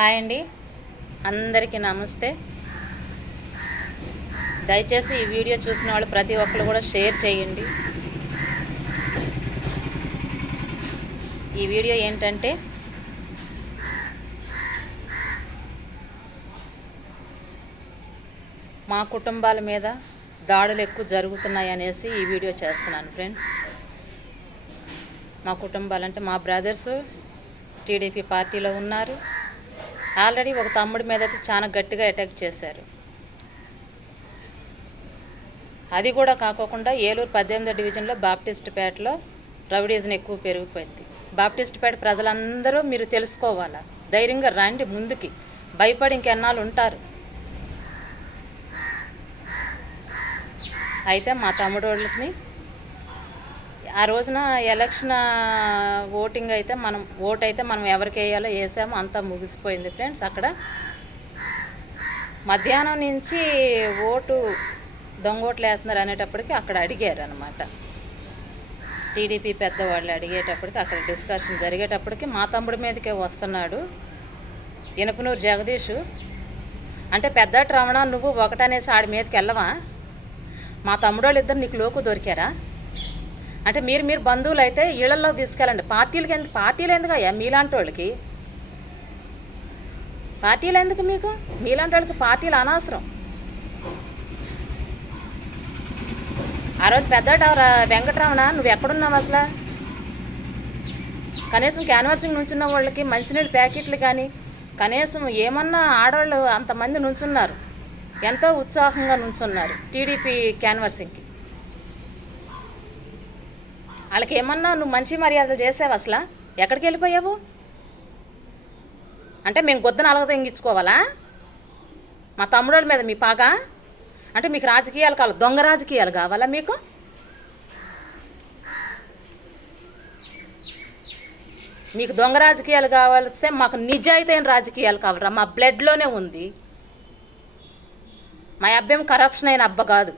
Hi అండి. అందరికీ నమస్తే. దయచేసి ఈ వీడియో చూసిన వాళ్ళు ప్రతి ఒక్కరు కూడా షేర్ చేయండి. ఈ వీడియో ఏంటంటే మా కుటుంబాల మీద దాడులు ఎక్కువ జరుగుతున్నాయి అనేసి ఈ వీడియో చేస్తున్నాను ఫ్రెండ్స్. మా కుటుంబాలంటే మా బ్రదర్స్ టీడీపీ పార్టీలో ఉన్నారు. ఆల్రెడీ ఒక తమ్ముడి మీద అయితే చాలా గట్టిగా అటాక్ చేశారు. అది కూడా కాకోకుండా ఏలూరు పద్దెనిమిదో డివిజన్లో బాప్టిస్ట్ పేటలో రౌడీజన్ ఎక్కువ పెరిగిపోయింది. బాప్టిస్ట్ పేట ప్రజలందరూ మీరు తెలుసుకోవాలా? ధైర్యంగా రండి ముందుకి. భయపడి ఇంకెన్నాళ్ళు ఉంటారు. అయితే మా తమ్ముడు వాళ్ళని ఆ రోజున ఎలక్షన్ ఓటింగ్ అయితే మనం ఓట్ అయితే మనం ఎవరికి వేయాలో వేసామో అంతా ముగిసిపోయింది ఫ్రెండ్స్ అక్కడ. మధ్యాహ్నం నుంచి ఓటు దొంగోట్లు వేస్తున్నారు అనేటప్పటికి అక్కడ అడిగారు అనమాట టీడీపీ పెద్దవాళ్ళు అడిగేటప్పటికి అక్కడ డిస్కషన్ జరిగేటప్పటికి మా తమ్ముడి మీదకే వస్తున్నాడు ఇనపనూరు జగదీష్. అంటే పెద్ద రమణ నువ్వు ఒకటనేసి ఆడి మీదకి వెళ్ళవా? మా తమ్ముడు వాళ్ళు ఇద్దరు నీకు లోకు దొరికారా? అంటే మీరు మీరు బంధువులు అయితే ఇళ్ళలో తీసుకెళ్ళండి. పార్టీలకి ఎందుకు పార్టీలు ఎందుకు అయ్యా? మీలాంటి వాళ్ళకి. పార్టీలు ఎందుకు మీకు? మీలాంటి వాళ్ళకి పార్టీలు అనవసరం. ఆ రోజు పెద్ద వెంకటరమణ నువ్వు ఎక్కడున్నావు అసలు? కనీసం క్యాన్వాసింగ్ నుంచున్న వాళ్ళకి మంచినీళ్ళు ప్యాకెట్లు కానీ కనీసం ఏమన్నా ఆడవాళ్ళు అంతమంది నుంచున్నారు. ఎంతో ఉత్సాహంగా నుంచున్నారు టీడీపీ క్యాన్వాసింగ్కి. వాళ్ళకి ఏమన్నా నువ్వు మంచి మర్యాదలు చేసావు అసలు? ఎక్కడికి వెళ్ళిపోయావు? అంటే మేము గొద్దు అలగ తెంగించుకోవాలా? మా తమ్ముడోళ్ళ మీద మీ పాగా? అంటే మీకు రాజకీయాలు కావాలి? దొంగ రాజకీయాలు కావాలా మీకు? మీకు దొంగ రాజకీయాలు కావాల్సే మాకు నిజాయితీ అయిన రాజకీయాలు కావాలరా? మా బ్లడ్లోనే ఉంది. మా అబ్బాయి కరప్షన్ అయిన అబ్బ కాదు.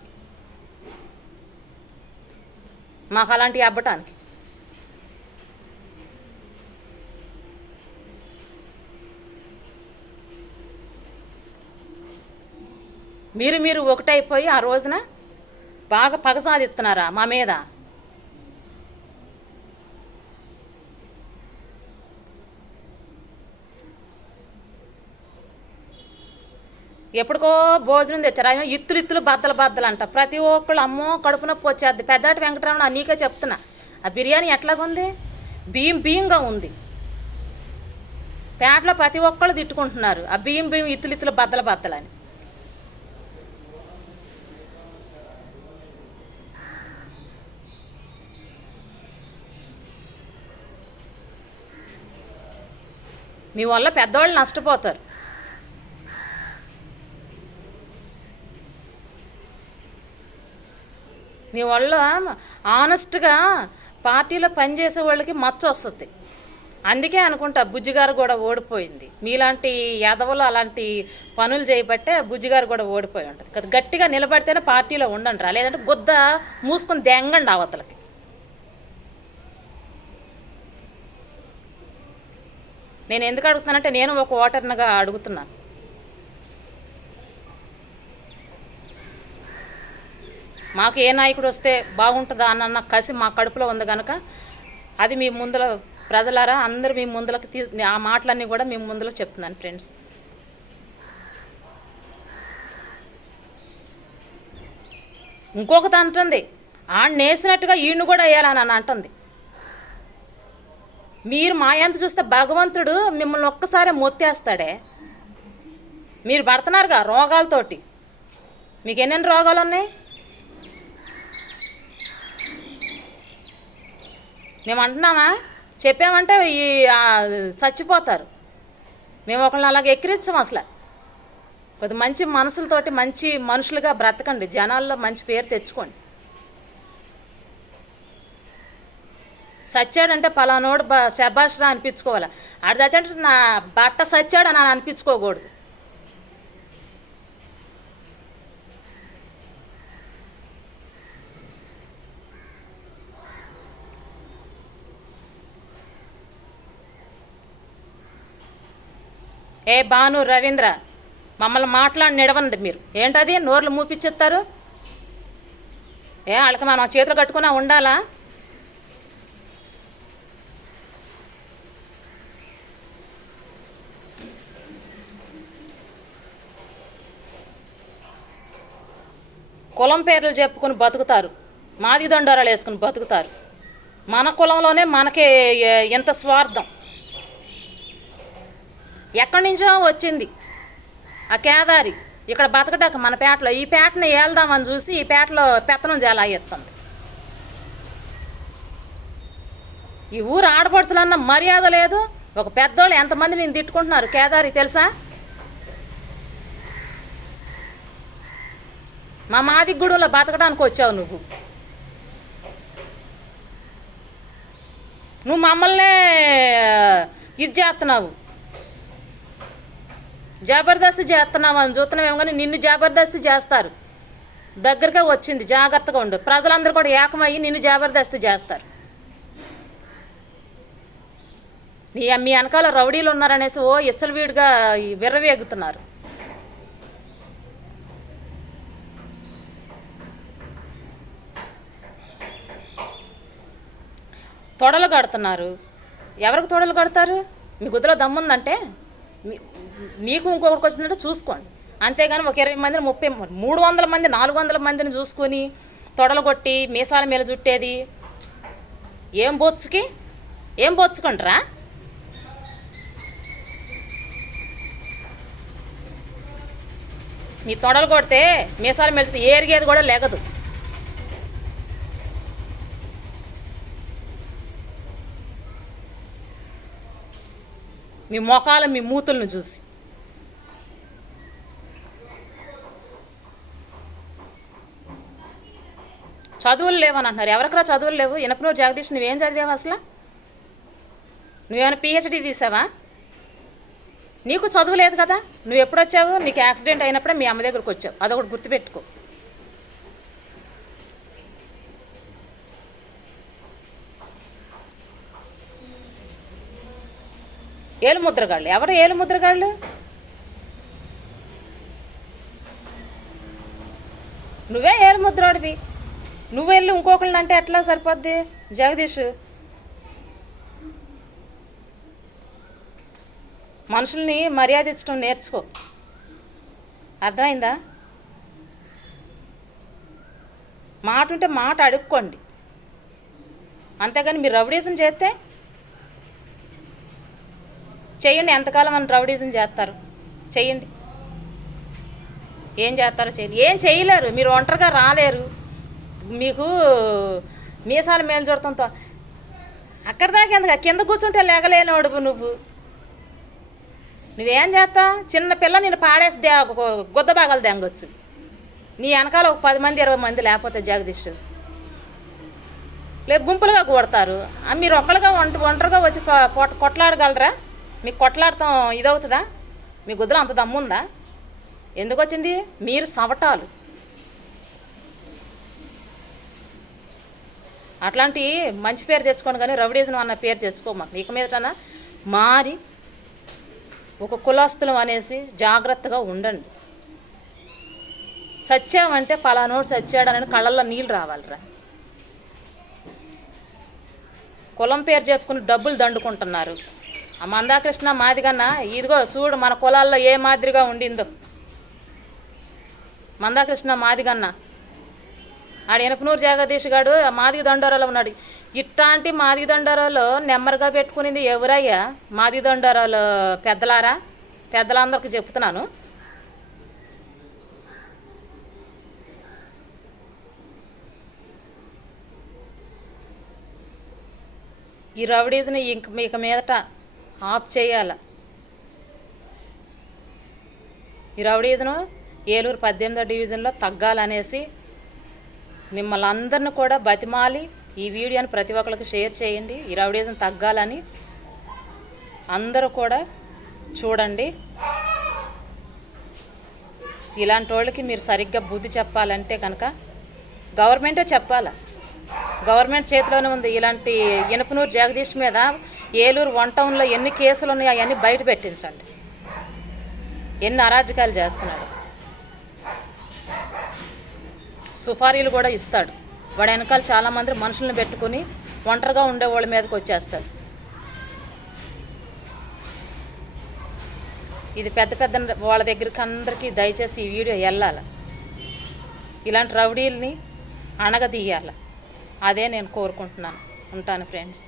మాకు అలాంటివి అబ్బటానికి. మీరు మీరు ఒకటైపోయి ఆ రోజున బాగా పగ సాధిస్తున్నారా మా మీద? ఎప్పటికో భోజనం తెచ్చారు. ఆయన ఇత్తులు ఇత్తులు బద్దలు బద్దలు అంట. ప్రతి ఒక్కళ్ళు అమ్మో కడుపు నొప్పి వచ్చేది. పెద్దటి వెంకటరమణ నీకే చెప్తున్నా. ఆ బిర్యానీ ఎట్లాగుంది? బియ్యం బియ్యంగా ఉంది. పేటలో ప్రతి ఒక్కళ్ళు తిట్టుకుంటున్నారు. ఆ బియ్యం బియ్యం ఇత్తులు ఇత్తులు బద్దలు బద్దలని మీ వల్ల పెద్దవాళ్ళు నష్టపోతారు. నీ వల్ల ఆనెస్ట్గా పార్టీలో పనిచేసే వాళ్ళకి మచ్చ వస్తుంది. అందుకే అనుకుంటా బుజ్జిగారు కూడా ఓడిపోయింది. మీలాంటి యాదవులు అలాంటి పనులు చేయబట్టే బుజ్జిగారు కూడా ఓడిపోయి ఉంటుంది. కదా గట్టిగా నిలబడితేనే పార్టీలో ఉండండి రా లేదంటే గుద్ద మూసుకొని దెంగండి అవతలకి. నేను ఎందుకు అడుగుతున్నానంటే నేను ఒక ఓటర్నగా అడుగుతున్నాను. మాకు ఏ నాయకుడు వస్తే బాగుంటుందా అన్న కసి మా కడుపులో ఉంది కనుక అది మీ ముందర ప్రజలారా అందరూ మీ ముందులకు తీ ఆ మాటలన్నీ కూడా మీ ముందులో చెప్తున్నాను ఫ్రెండ్స్. ఇంకొకటి అంటుంది ఆడ నేసినట్టుగా ఈయన్ని కూడా వేయాలని అని అంటుంది. మీరు మా ఎంత చూస్తే భగవంతుడు మిమ్మల్ని ఒక్కసారి మొత్తేస్తాడే. మీరు పడుతున్నారుగా రోగాలతోటి. మీకు ఎన్నెన్ని రోగాలు ఉన్నాయి? మేము అంటున్నామా చెప్పామంటే ఈ చచ్చిపోతారు. మేము ఒకళ్ళని అలాగే ఎక్కిరించాం అసలు. కొద్ది మంచి మనసులతోటి మంచి మనుషులుగా బ్రతకండి. జనాల్లో మంచి పేరు తెచ్చుకోండి. సచ్చాడంటే పలానోడు బ శబాష్రా అనిపించుకోవాలి? ఆడ చచ్చాడంటే నా బట్ట సచ్చాడు అని అనిపించుకోకూడదు. ఏ భాను రవీంద్ర మమ్మల్ని మాట్లాడి నిడవండి మీరు. ఏంటది? నోర్లు మూపిచ్చేస్తారు ఏ వాళ్ళకి మనం చేతులు కట్టుకున్నా ఉండాలా? కులం పేర్లు చెప్పుకొని బతుకుతారు. మాది దండోరాలు వేసుకుని బతుకుతారు. మన కులంలోనే మనకే ఎంత స్వార్థం. ఎక్కడి నుంచో వచ్చింది. ఆ కేదారి ఇక్కడ బతకడాక మన పేటలో ఈ పేటను ఏల్దామని చూసి ఈ పేటలో పెత్తనం జలాయిస్తుంది. ఈ ఊరు ఆడపడుచులన్న మర్యాద లేదు. ఒక పెద్దోళ్ళు ఎంతమంది నేను తిట్టుకుంటున్నారు? కేదారి తెలుసా? మా మాదిగూడెంలో బతకడానికి వచ్చావు నువ్వు. నువ్వు మమ్మల్నే ఇది చేస్తున్నావు. జబర్దస్త్ చేస్తున్నామని అని కానీ నిన్ను జబర్దస్త్ చేస్తారు. దగ్గరగా వచ్చింది జాగ్రత్తగా ఉండు. ప్రజలందరూ కూడా ఏకమయ్యి నిన్ను జబర్దస్త్ చేస్తారు. నీ మీ వెనకాల రౌడీలు ఉన్నారనేసి ఓ ఇసలవీడిగా విర్రవేగుతున్నారు. తొడలు కడుతున్నారు. ఎవరికి తొడలు కడతారు? మీ గుద్దలో దమ్ముందంటే? నీకు ఇంకొకరికి వచ్చిందంటే చూసుకోండి. అంతేగాని ఒక ఇరవై మందిని ముప్పై మూడు వందల మంది నాలుగు వందల మందిని చూసుకొని తొడలు కొట్టి మీసాల మీద చుట్టేది. ఏం బొచ్చుకి? ఏం బొచ్చుకుంటారా? మీ తొడలు కొడితే మీసాలు మెలిస్తే ఏరిగేది కూడా లేగదు. మీ మొఖాలు మీ మూతులను చూసి. చదువులు లేవని అంటున్నారు ఎవరికరా చదువులు లేవు? ఇనపనో జగదీష్ నువ్వేం చదివావు అసలు? నువ్వేమైనా పిహెచ్డి తీసావా? నీకు చదువు లేదు కదా? నువ్వు ఎప్పుడు వచ్చావు నీకు యాక్సిడెంట్ అయినప్పుడే మీ అమ్మ దగ్గరకు వచ్చావు అదొకటి గుర్తుపెట్టుకో. ఏలు ముద్రగాళ్ళు ఎవరు ఏలు ముద్రగాళ్ళు నువ్వే ఏలు ముద్రాడివి నువ్వు వెళ్ళి ఇంకొకళ్ళని అంటే ఎట్లా సరిపోద్ది? జగదీష్. మనుషుల్ని మర్యాద ఇచ్చడం నేర్చుకో. అర్థమైందా? మాట ఉంటే మాట అడుక్కోండి. అంతేగాని మీరు రవడీజం చేస్తే చేయండి ఎంతకాలం అని రౌడీజం చేస్తారు. చేయండి ఏం చేస్తారో చేయండి ఏం చేయలేరు మీరు ఒంటరిగా రాలేరు. మీకు మీసాల మేలు చూడటంతో అక్కడ దాకా ఎందుకు? కింద కూర్చుంటే లేగలేనోడు నువ్వు. నువ్వేం చేస్తా? చిన్న పిల్ల నేను పాడేసి దే గుద్ద బాగాలు దెంగొచ్చు. నీ వెనకాల ఒక పది మంది ఇరవై మంది లేకపోతే జగదీష్. లేదు గుంపులుగా కొడతారు. మీరు ఒక్కరుగా ఒంట ఒంటరిగా వచ్చి కొట్లాడగలరా? మీకు కొట్లాడటం ఇదవుతుందా? మీ గుద్దలో అంత దమ్ముందా? ఎందుకు వచ్చింది? మీరు సవటాలు. అట్లాంటి మంచి పేరు తెచ్చుకోండి కానీ రవిడీజన్ అన్న పేరు తెచ్చుకోమాకు ఇక మీదటనా? మారి ఒక కులస్తులం అనేసి జాగ్రత్తగా ఉండండి. సత్యామంటే పలానోడు చచ్చాడని కళ్ళల్లో నీళ్ళు రావాలిరా. కులం పేరు చెప్పుకుని డబ్బులు దండుకుంటున్నారు. మందాకృష్ణ మాదిగన్న ఇదిగో చూడు మన కులాల్లో ఏ మాదిరిగా ఉండిందో. మందాకృష్ణ మాదిగన్న ఆడు ఎనపనూరు జగదీష్ గాడు ఆ మాదిగ దండోరాలో ఉన్నాడు. ఇట్లాంటి మాదిగ దండోరాలో నెమ్మదిగా పెట్టుకునింది ఎవరయ్యా? మాదిగ దండోరాలో పెద్దలారా? పెద్దలందరికీ చెప్తున్నాను. ఈ రౌడీస్ని ఇంక మీకు మీదట ఆఫ్ చేయాల. ఈ రౌడీస్ను ఏలూరు పద్దెనిమిదో డివిజన్లో తగ్గాలనేసి మిమ్మల్ని అందరిని కూడా బతిమాలి ఈ వీడియోని ప్రతి ఒక్కరికి షేర్ చేయండి. ఈ రౌడీజం తగ్గాలని అందరూ కూడా చూడండి. ఇలాంటి వాళ్ళకి మీరు సరిగ్గా బుద్ధి చెప్పాలంటే కనుక గవర్నమెంటే చెప్పాలా. గవర్నమెంట్ చేతిలోనే ఉంది ఇలాంటి ఇనుపనూరు జగదీష్ మీద ఏలూరు వన్ టౌన్లో ఎన్ని కేసులు ఉన్నాయో అవన్నీ బయట పెట్టించండి. ఎన్ని అరాజకాలు చేస్తున్నాడు. సుపారీలు కూడా ఇస్తాడు. వాడు వెనకాల చాలామంది మనుషుల్ని పెట్టుకుని ఒంటరిగా ఉండే వాళ్ళ మీదకి వచ్చేస్తాడు. ఇది పెద్ద పెద్ద వాళ్ళ దగ్గరికి అందరికీ దయచేసి ఈ వీడియో వెళ్ళాలి. ఇలాంటి రౌడీల్ని అణగదీయాలి. అదే నేను కోరుకుంటున్నాను. ఉంటాను ఫ్రెండ్స్.